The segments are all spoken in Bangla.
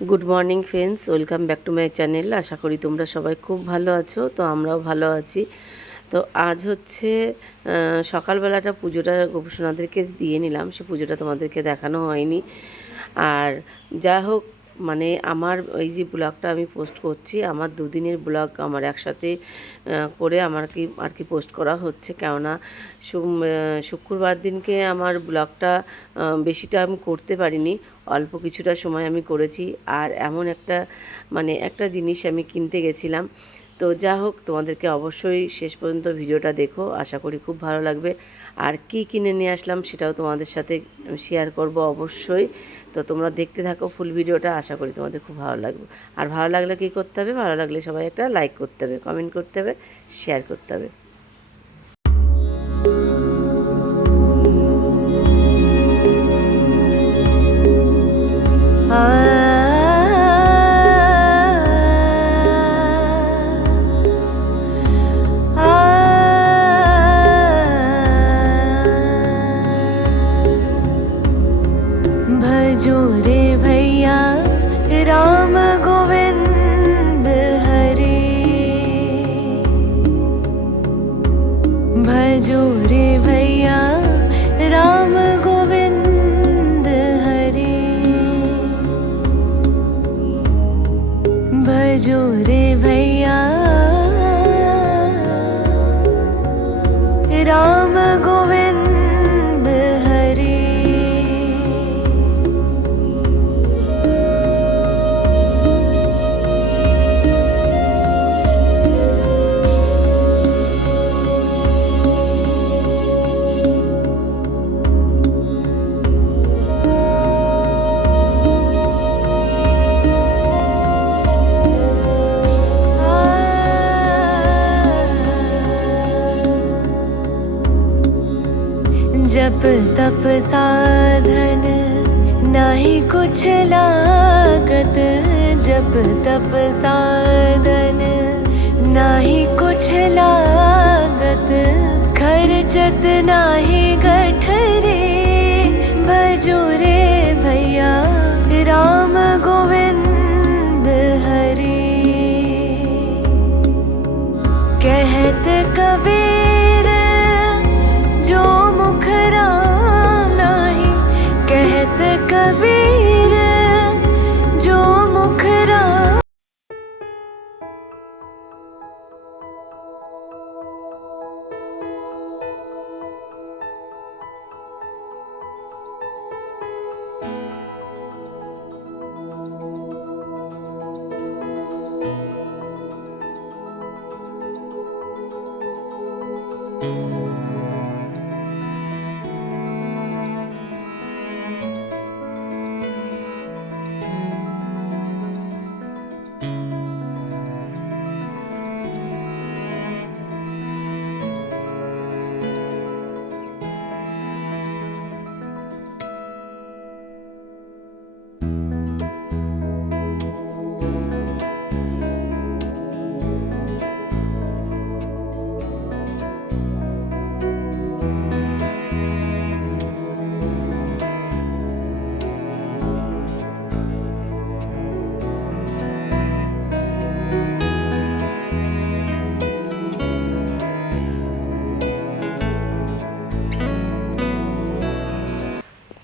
Good morning friends, welcome back to my channel. আশা করি তোমরা সবাই খুব ভালো আছো। তো আমরাও ভালো আছি। তো আজ হচ্ছে সকালবেলাটা পুজোটা গোপুসোনাদেরকে দিয়ে নিলাম, সে পুজোটা তোমাদেরকে দেখানো হয়নি। আর যা হোক, মানে আমার এই যে ব্লগটা আমি পোস্ট করছি, আমার দুদিনের ব্লগ আমার একসাথে করে আমার আর কি পোস্ট করা হচ্ছে। কেননা শুক্রবার দিনকে আমার ব্লগটা বেশিটা আমি করতে পারিনি, অল্প কিছুটা সময় আমি করেছি। আর এমন একটা একটা জিনিস আমি কিনতে গেছিলাম। তো যা হোক, তোমাদেরকে অবশ্যই শেষ পর্যন্ত ভিডিওটা দেখো, আশা করি খুব ভালো লাগবে। আর কি কিনে নিয়ে আসলাম সেটাও তোমাদের সাথে শেয়ার করব অবশ্যই। তো তোমরা দেখতে থাকো ফুল ভিডিওটা, আশা করি তোমাদের খুব ভালো লাগবে। আর ভালো লাগলে কী করতে হবে, ভালো লাগলে সবাই একটা লাইক করতে হবে, কমেন্ট করতে হবে, শেয়ার করতে হবে। भजो रे भैया राम गोविंद हरे, भजो रे भैया राम गोविंद हरे, भजो रे भैया राम गोविंद हरे। जप तप साधन नाही कुछ लागत, जप तप साधन नाही कुछ लागत, खर्चत नाही गठरी, भजो रे भैया राम गोविंद हरे। कहत कबीर जो मुख राम नाही, कहत कबीर जो मुख राम।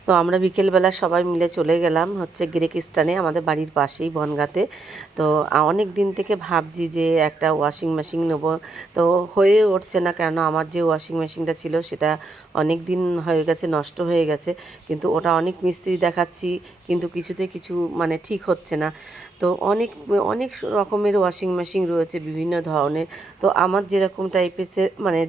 তো আমরা বিকেলবেলা সবাই মিলে চলে গেলাম হচ্ছে গিরেকিস্তানে, আমাদের বাড়ির পাশেই বনগাঁতে। তো অনেক দিন থেকে ভাবছি যে একটা ওয়াশিং মেশিন নেবো, তো হয়ে উঠছে না। কেন আমার যে ওয়াশিং মেশিনটা ছিল সেটা অনেক দিন হয়ে গেছে, নষ্ট হয়ে গেছে। কিন্তু ওটা অনেক মিস্ত্রি দেখাচ্ছি, কিন্তু কিছুতে কিছু ঠিক হচ্ছে না। তো অনেক অনেক রকমের ওয়াশিং মেশিন রয়েছে বিভিন্ন ধরনের। তো আমার যেরকম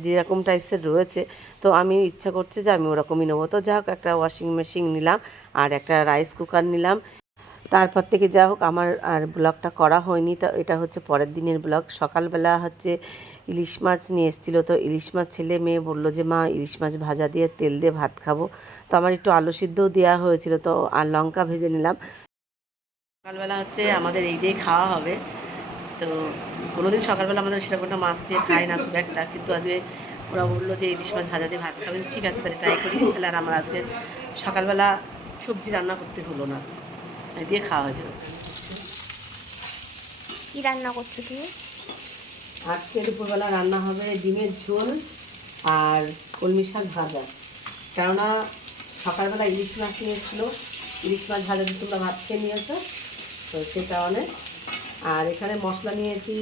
যেরকম টাইপসের রয়েছে, তো আমি ইচ্ছা করছে যে আমি ওরকমই নেবো। তো যা হোক, একটা ওয়াশিং মেশিন নিলাম আর একটা রাইস কুকার নিলাম। তারপর থেকে যা হোক, আমার আর ব্লগটা করা হয়নি। তো এটা হচ্ছে পরের দিনের ব্লগ। সকালবেলা হচ্ছে ইলিশ মাছ নিয়ে এসেছিলো। তো ইলিশ মাছ ছেলে মেয়ে বললো যে মা ইলিশ মাছ ভাজা দিয়ে তেল দিয়ে ভাত খাবো। তো আমার একটু আলু সিদ্ধও দেওয়া হয়েছিল, তো আর লঙ্কা ভেজে নিলাম। সকালবেলা হচ্ছে আমাদের এই দিয়েই খাওয়া হবে। তো কোনোদিন সকালবেলা আমাদের সেরকম একটা মাছ দিয়ে খাই না খুব একটা, কিন্তু আজকে ওরা বললো যে ইলিশ মাছ ভাজা দিয়ে ভাত খাবে। ঠিক আছে, তাহলে ট্রাই করি। তাহলে আর আমার আজকে সকালবেলা সবজি রান্না করতে হলো না। এই দিয়ে খাওয়া হয়ে যাবে। কি রান্না করছো তুমি? আজকে দুপুরবেলা রান্না হবে ডিমের ঝোল আর কলমি শাক ভাজা। কেননা সকালবেলা ইলিশ মাছ নিয়েছিলো, ইলিশ মাছ ভাজা দিয়ে তোমরা ভাত খেয়ে নিয়েছো, তো সেই কারণে। আর এখানে মশলা নিয়েছি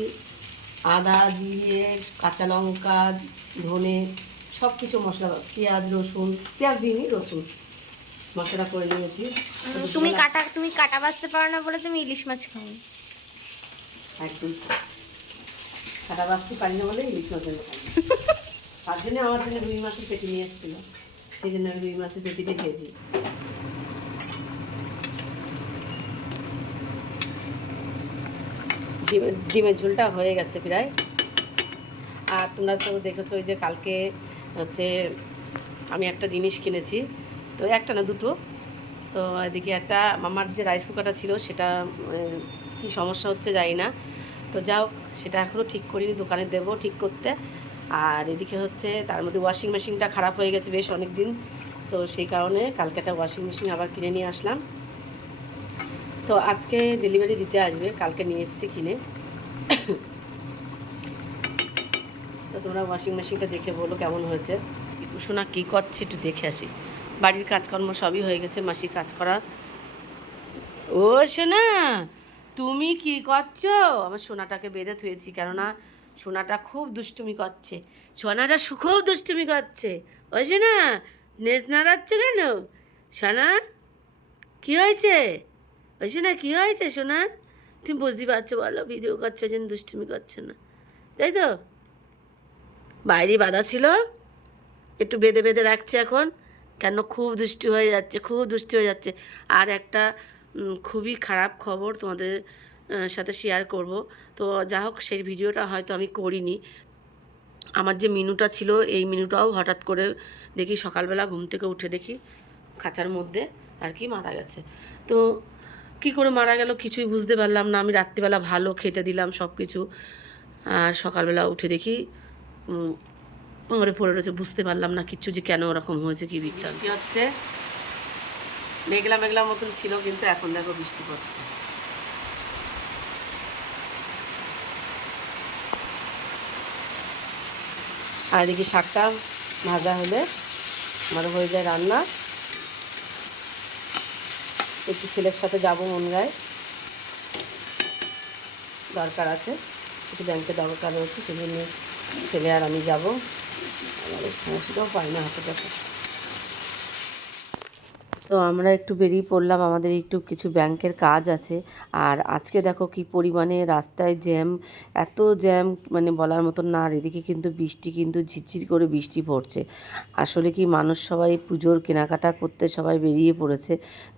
আদা, জিরে, কাঁচা লঙ্কা, ধনে, সব কিছু মশলা, পেঁয়াজ, রসুন, পেঁয়াজ দিইনি, রসুন মশলা করে নিয়েছি। তুমি কাটা বাছতে পারো না বলে তুমি ইলিশ মাছ খাও। একদম কাটা বাছতে পারি না বলে ইলিশ মাছের খাই। তার জন্য আমার জন্য রুই মাছের পেটি নিয়ে এসেছিলো, সেই জন্য আমি রুই মাছের পেটিতে খেয়েছি। ডিমের ঝোলটা হয়ে গেছে প্রায়। আর তোমরা তো দেখেছো ওই যে কালকে হচ্ছে আমি একটা জিনিস কিনেছি, তো একটা না দুটো। তো এদিকে একটা আমার যে রাইস কুকারটা ছিল সেটা কি সমস্যা হচ্ছে জানি না, তো যাও সেটা এখনও ঠিক করিনি, দোকানে দেবো ঠিক করতে। আর এদিকে হচ্ছে তার মধ্যে ওয়াশিং মেশিনটা খারাপ হয়ে গেছে বেশ অনেক দিন, তো সেই কারণে কালকে একটা ওয়াশিং মেশিন আবার কিনে নিয়ে আসলাম। তো আজকে ডেলিভারি দিতে আসবে, কালকে নিয়ে এসেছি কিনে। তো তোমরা ওয়াশিং মেশিনটা দেখে বলো কেমন হয়েছে। শোনা কী করছে একটু দেখে আসি। বাড়ির কাজকর্ম সবই হয়ে গেছে, মাসি কাজ করা। ও সোনা, তুমি কি করছো? আমার সোনাটাকে বেঁধে থুয়েছি, কেননা সোনাটা খুব দুষ্টুমি করছে। সোনাটা খুব দুষ্টুমি করছে। ওই সোনা, নেজ নাড়াচ্ছে কেন? সোনা কী হয়েছে? ওই সোনা কী হয়েছে সোনা? তুমি বুঝতে পারছো বলো, ভিডিও করছো যেন দুষ্টুমি করছে না, তাই তো? বাইরে বাঁধা ছিল, একটু বেঁধে বেঁধে রাখছে এখন, কেন খুব দুষ্টু হয়ে যাচ্ছে, খুব দুষ্টু হয়ে যাচ্ছে। আর একটা খুবই খারাপ খবর তোমাদের সাথে শেয়ার করব। তো যা হোক, সেই ভিডিওটা হয়তো আমি করিনি। আমার যে মিনুটা ছিল, এই মিনুটাও হঠাৎ করে দেখি সকালবেলা ঘুম থেকে উঠে দেখি খাঁচার মধ্যে আর কি মারা গেছে। তো কি করে মারা গেল কিছুই বুঝতে পারলাম না। আমি রাত্রিবেলা ভালো খেতে দিলাম সব কিছু, আর সকালবেলা উঠে দেখি মরে পড়ে রয়েছে। বুঝতে পারলাম না কিচ্ছু যে কেন ওরকম হয়েছে, কি বৃষ্টি হচ্ছে, মেঘলা মেঘলা মতন ছিল, কিন্তু এখন দেখো বৃষ্টি পড়ছে। আর এদিকে শাকটা ভাজা হলে আমার হয়ে যায় রান্না। একটু ছেলের সাথে যাবো মনগায়, দরকার আছে, একটু ব্যাংকে দরকার রয়েছে, সেজন্য ছেলে আর আমি যাবো। আমাদের সমস্যাটাও পাই না হাতে কাছে। তো আমরা একটু বেরিয়ে পড়লাম, আমাদের একটু কিছু ব্যাংকের কাজ আছে। আর আজকে দেখো কি পরিমাণে রাস্তায় জ্যাম, এত জ্যাম মানে বলার মতন না। আর এদিকে কিন্তু বৃষ্টি, কিন্তু ঝিরঝির করে বৃষ্টি পড়ছে। আসলে কি মানুষ সবাই পুজোর কেনাকাটা করতে সবাই বেরিয়ে পড়েছে।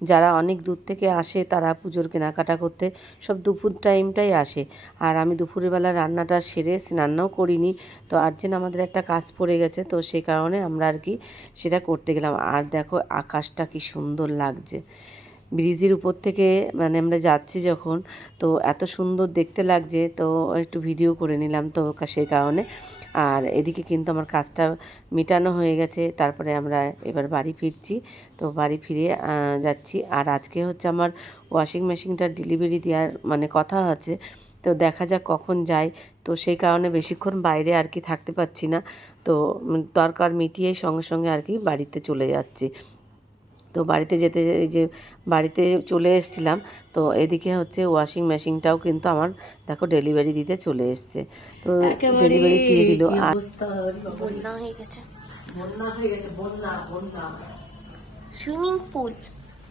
যারা অনেক দূর থেকে আসে তারা পুজোর কেনাকাটা করতে সব দুপুর টাইমটাই আসে। আর আমি দুপুরের বেলা রান্নাটা সেরে স্নানও করিনি, তো আর যেন আমাদের একটা কাজ পড়ে গেছে, তো সেই কারণে আমরা আর কি সেটা করতে গেলাম। আর দেখো আকাশটা কি সুন্দর লাগছে ব্রিজের উপর থেকে, মানে আমরা যাচ্ছি যখন, তো এত সুন্দর দেখতে লাগছে, তো একটু ভিডিও করে নিলাম, তো সেই কারণে। আর এদিকে কিন্তু আমার কাজটা মেটানো হয়ে গেছে, তারপরে আমরা এবার বাড়ি ফিরছি। তো বাড়ি ফিরে যাচ্ছি। আর আজকে হচ্ছে আমার ওয়াশিং মেশিনটা ডেলিভারি দেওয়ার মানে কথা আছে, তো দেখা যাক কখন যাই। তো সেই কারণে বেশিক্ষণ বাইরে আর কি থাকতে পারছি না, তো দরকার মিটিয়ে সঙ্গে সঙ্গে আর কি বাড়িতে চলে যাচ্ছি। তো বাড়িতে যেতে এই যে বাড়িতে চলে এসেছিলাম, তো এদিকে হচ্ছে ওয়াশিং মেশিনটাও কিন্তু আমার দেখো ডেলিভারি দিতে চলে এসছে, তো ডেলিভারি দিয়ে দিল। আর বন্যা হয়ে গেছে, বন্যা হয়ে গেছে, বন্যা বন্যা সুইমিং পুল।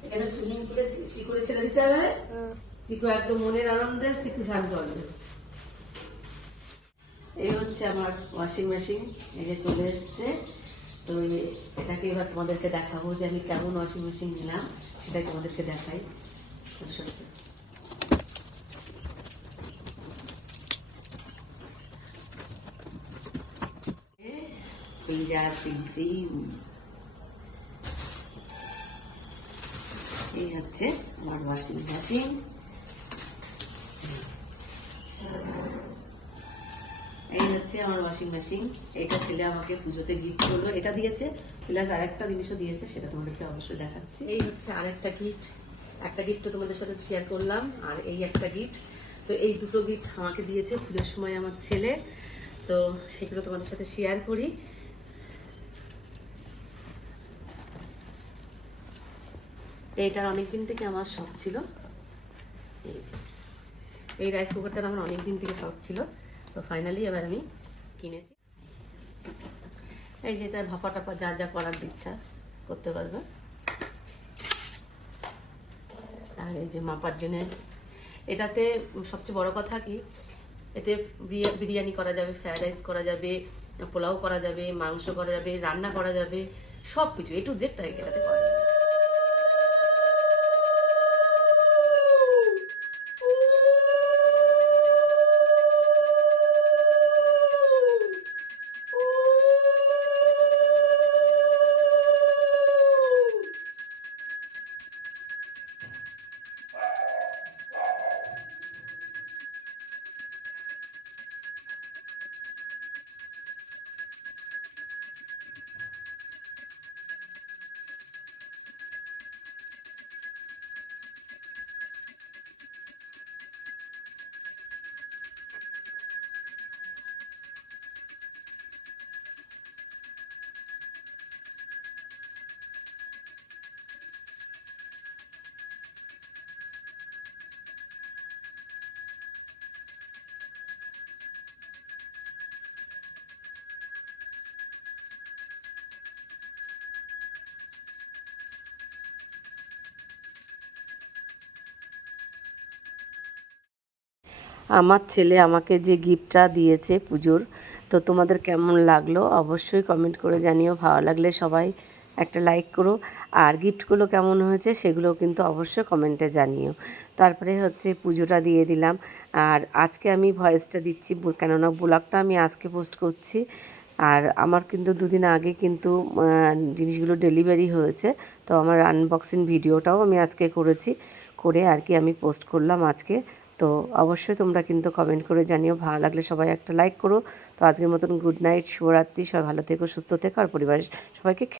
এখানে সুইমিং পুলে চিকু ছেড়ে দিতে হবে, চিকু একদম মনের আনন্দে চিকু স্নান করবে। এই হচ্ছে আমার ওয়াশিং মেশিন, এটা চলে এসছে। তো এটাকে এবার তোমাদেরকে দেখাবো যে আমি কেমন ওয়াশিং মেশিন নিলাম, সেটাই তোমাদেরকে দেখাই। এই হচ্ছে আমার ওয়াশিং মেশিন। এই হচ্ছে আমার ওয়াশিং মেশিন। এটা ছেলে আমাকে পুজোতে গিফট করলো, এটা দিয়েছে, প্লাস আরেকটা জিনিসও দিয়েছে, সেটা তোমাদেরকে অবশ্যই দেখাচ্ছি। এই হচ্ছে আরেকটা গিফট, একটা গিফট তো তোমাদের সাথে শেয়ার করলাম, আর এই একটা গিফট। তো এই দুটো গিফট আমাকে দিয়েছে পুজোর সময় আমার ছেলে, তো সেগুলো তোমাদের সাথে শেয়ার করি। এইটার অনেকদিন থেকে আমার শখ ছিল, এই রাইস কুকারটার আমার অনেকদিন থেকে শখ ছিল, তো ফাইনালি এবার আমি কিনেছি। এই যে এটা ভাপা টাপা যা যা করার ইচ্ছা করতে পারবে। আর এই যে মাপার জন্য এটাতে সবচেয়ে বড় কথা কি, এতে বিরিয়ানি করা যাবে, ফ্রাইড রাইস করা যাবে, পোলাও করা যাবে, মাংস করা যাবে, রান্না করা যাবে, সব কিছু এ টু জেড এটাতে করা যাবে। আমার ছেলে আমাকে যে গিফটটা দিয়েছে পুজোর, তো তোমাদের কেমন লাগলো অবশ্যই কমেন্ট করে জানিও। ভালো লাগলে সবাই একটা লাইক করো, আর গিফটগুলো কেমন হয়েছে সেগুলো কিন্তু অবশ্যই কমেন্টে জানিও। তারপরে হচ্ছে পুজোটা দিয়ে দিলাম, আর আজকে আমি ভয়েসটা দিচ্ছি কেননা ব্লগটা আমি আজকে পোস্ট করছি। আর আমার কিন্তু দুদিন আগে কিন্তু জিনিসগুলো ডেলিভারি হয়েছে, তো আমার আনবক্সিং ভিডিওটাও আমি আজকে করেছি, করে আর কি আমি পোস্ট করলাম আজকে। তো অবশ্যই তোমরা কিন্তু কমেন্ট করে জানিও, ভালো লাগলে সবাই একটা লাইক করো। তো আজকের মতন গুড নাইট, শুভরাত্রি, সবাই ভালো থেকো, সুস্থ থেকো, আর পরিবারের সবাইকে